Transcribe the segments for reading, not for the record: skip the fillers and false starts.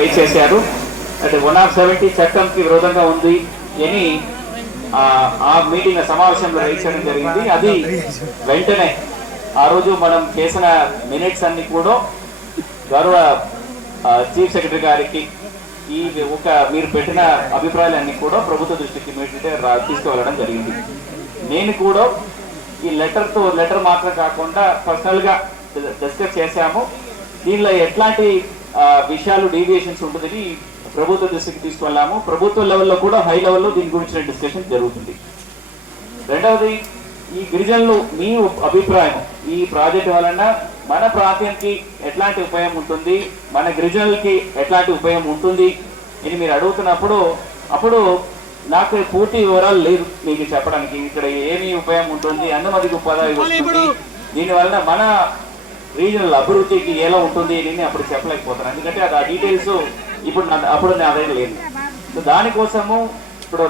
Rise చేశారు. అంటే 170 చట్టంకి విరోధంగా ఉంది అని ఆ మీటింగ్ సమావేశంలో రైజ్ చేయడం జరిగింది. అది వెంటనే ఆ రోజు మనం చేసిన మినిట్స్ అన్ని కూడా గౌరవ చీఫ్ సెక్రటరీ గారికి ఈ మీరు పెట్టిన అభిప్రాయాలన్నీ కూడా ప్రభుత్వ దృష్టికి తీసుకువెళ్ళడం జరిగింది. నేను కూడా ఈ లెటర్ మాత్రం కాకుండా పర్సనల్గా డిస్కస్ చేశాము. దీనిలో ఎట్లాంటి విషయాలు డీవియేషన్స్ ఉంటుందని ప్రభుత్వ దృష్టికి తీసుకువెళ్ళాము. ప్రభుత్వ లెవెల్లో కూడా హై లెవెల్లో దీని గురించిన డిస్కషన్ జరుగుతుంది. రెండవది, ఈ గిరిజనులు మీ అభిప్రాయం ఈ ప్రాజెక్టు వలన మన ప్రాంతానికి ఎట్లాంటి ఉపయోగం ఉంటుంది, మన గిరిజనులకి ఎట్లాంటి ఉపయోగం ఉంటుంది అని మీరు అడుగుతున్నప్పుడు అప్పుడు నాకు పూర్తి వివరాలు లేదు మీకు చెప్పడానికి. ఇక్కడ ఏమి ఉపయోగం ఉంటుంది, అన్నమదికి ఉపాధి వస్తుంది, దీనివలన మన రీజనల్ అభివృద్ధికి ఎలా ఉంటుంది అని అప్పుడు చెప్పలేకపోతున్నాను. ఎందుకంటే అది ఆ డీటెయిల్స్ అప్పుడు నా దగ్గర లేదు. సో దానికోసము ఇప్పుడు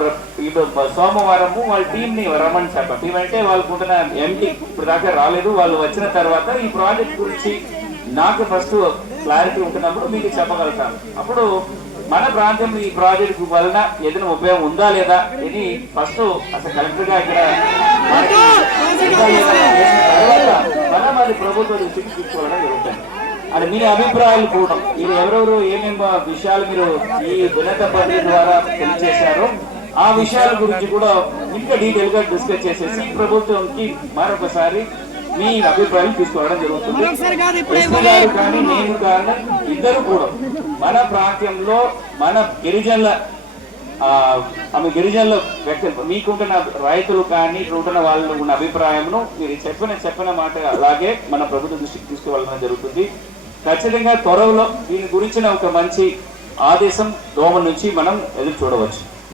సోమవారము వాళ్ళ టీంని రమ్మని చెప్పాం. టీం అంటే వాళ్ళకు ఉంటున్న ఎంటీ ఇప్పుడు దాకా రాలేదు. వాళ్ళు వచ్చిన తర్వాత ఈ ప్రాజెక్ట్ గురించి నాకు ఫస్ట్ క్లారిటీ ఉంటున్నప్పుడు మీకు చెప్పగలుగుతాను. అప్పుడు మన ప్రాంతంలో ఈ ప్రాజెక్ట్ వలన ఏదైనా ఉపయోగం ఉందా లేదా అని ఫస్ట్ అసలు కలెక్టర్ గా ఇక్కడ మనం అది ప్రభుత్వ దృష్టికి తీసుకోవడం జరుగుతుంది. అది మీ అభిప్రాయాలు కూడా మీరు ఎవరెవరు ఏమేమి విషయాలు మీరు ఈ వినత పత్రిక ద్వారా తెలియజేశారో ఆ విషయాల గురించి కూడా ఇంకా డీటెయిల్ గా డిస్కస్ చేసేసి ప్రభుత్వంకి మరొకసారి మీ అభిప్రాయాలు తీసుకోవడం జరుగుతుంది. కానీ నేను కానీ ఇద్దరు కూడా మన ప్రాంతంలో మన గిరిజనుల వ్యక్తులు మీకుంటున్న రైతులు కానీ ఇక్కడ ఉంటున్న వాళ్ళు ఉన్న అభిప్రాయంను మీరు చెప్పిన మాట అలాగే మన ప్రభుత్వ దృష్టికి తీసుకువెళ్ళడం జరుగుతుంది. ఖచ్చితంగా త్వరలో దీని గురించిన ఒక మంచి ఆదేశం గవర్నమెంట్ నుంచి మనం ఎదురు చూడవచ్చు.